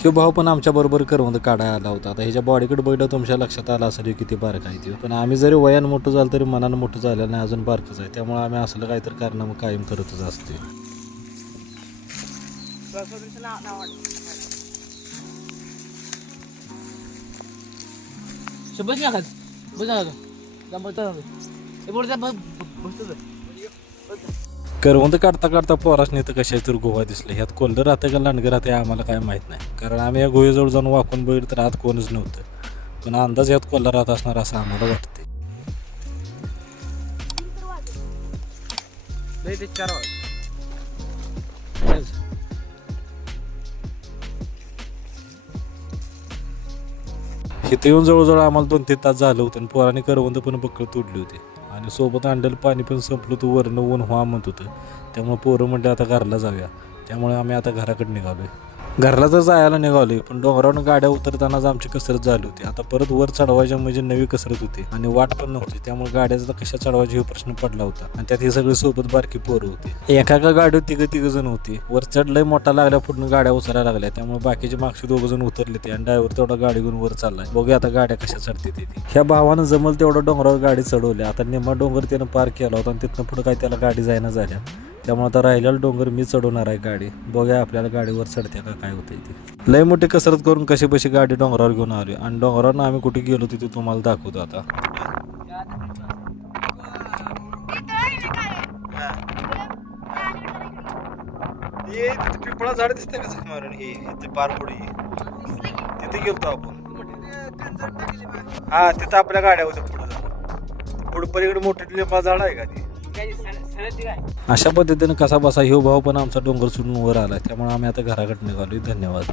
तो भाऊ पण आमच्या बरोबर करवंद काढायला आला होता. आता ह्याच्या बॉडीकडे बघितलं तुमच्या लक्षात आलं असेल किती बारका आहे. पण आम्ही जरी वयानं मोठं झालं तरी मनानं मोठं झालं नाही, अजून बारकच आहे. त्यामुळे आम्ही असलं काहीतरी कारनामं कायम करतच असते. करवंद काढता काढता पोरासनी तर कशा तर गुहा दिसले. ह्यात कोल्हं राहतं का लांडगं राहतं आम्हाला काय माहीत नाही, कारण आम्ही या गुहेजवळ जाऊन वाकून बघितलं तर आत कोणच नव्हतं. पण अंदाज ह्यात कोल्हा राहत असणार असं आम्हाला वाटते. इथे येऊन जवळजवळ आम्हाला 2-3 तास झालं होतं आणि पोरांनी करवंद पण बक्कळ तोडली होती आणि सोबत आणलेलं पाणी पण संपलं होतं. वरनं ऊन व्हा म्हणत होतं, त्यामुळे पोरं म्हणते आता घरला जाऊया. त्यामुळे आम्ही आता घराकडे निघालोय. घरला तर जायला निघालोय, पण डोंगरावरून गाड्या उतरतानाच आमची कसरत झाली होती. आता परत वर चढवायच्या म्हणजे नवी कसरत होती आणि वाट पण नव्हती, त्यामुळे गाड्याचा कशा चढवायची हे प्रश्न पडला होता. आणि त्यात हे सगळे सोबत बारकी पोरं होती. एका गाडीवर तिघ जण होती. वर चढलंय मोठा लागल्या पुढून गाड्या उचलायला लागल्या, त्यामुळे बाकीचे मागचे 2 जण उतरले ते आणि ड्रायव्हर तेवढा गाडी घेऊन वर चाललाय. बघूया आता गाड्या कशा चढते ते. ह्या भावानं जमल तेवढं डोंगरावर गाडी चढवली. आता निम्मा डोंगर त्यानं पार केला होता आणि तिथनं पुढे काय त्याला गाडी जायना झाल्या, त्यामुळे आता राहिलेला डोंगर मी चढवणार आहे गाडी. बघूया आपल्याला गाडीवर चढते का काय होतंय ते. लय मोठी कसरत करून कशी बशी गाडी डोंगरावर घेऊन आली आणि डोंगरावर आम्ही कुठे गेलो तिथे तुम्हाला दाखवतो आता. पिपळा झाड दिसतंय का मारून हे इथे पार पुढे तिथे गेलतो आपण. हा तिथं आपल्या गाड्या होत्या पुढे पलीकडे मोठे लिंबा झाड आहे का ती. अशा पद्धतीने कसा बसा ह्यो भाऊ पण आमचा डोंगर सोडून वर आला. त्यामुळे आम्ही आता घराकडे निघालोय. धन्यवाद.